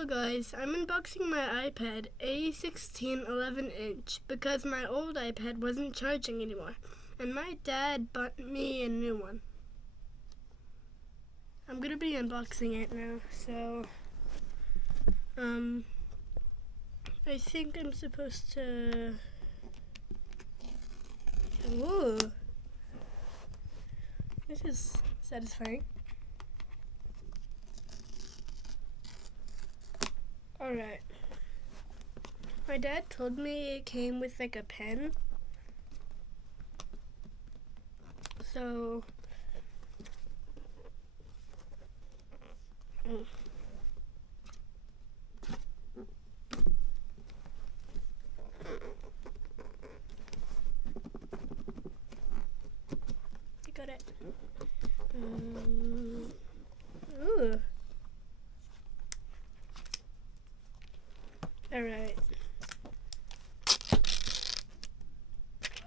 Hello guys, I'm unboxing my iPad A16 11-inch because my old iPad wasn't charging anymore and my dad bought me a new one. I'm gonna be unboxing it now, so I think I'm supposed to... Ooh, this is satisfying. Alright. My dad told me it came with like a pen. So I got it. Ooh. Alright.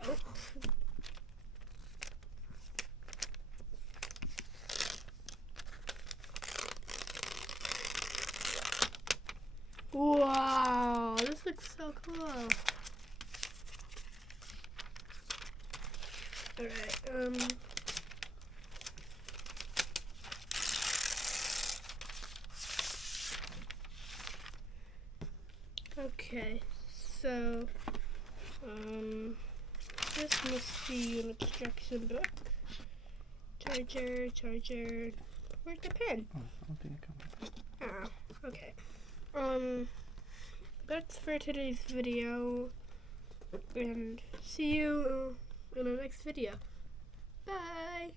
Oh. Wow, this looks so cool. Alright, okay, so, this must be an instruction book. Charger, where's the pen? Oh, I don't think it comes. Oh, okay. That's for today's video, and see you in the next video. Bye!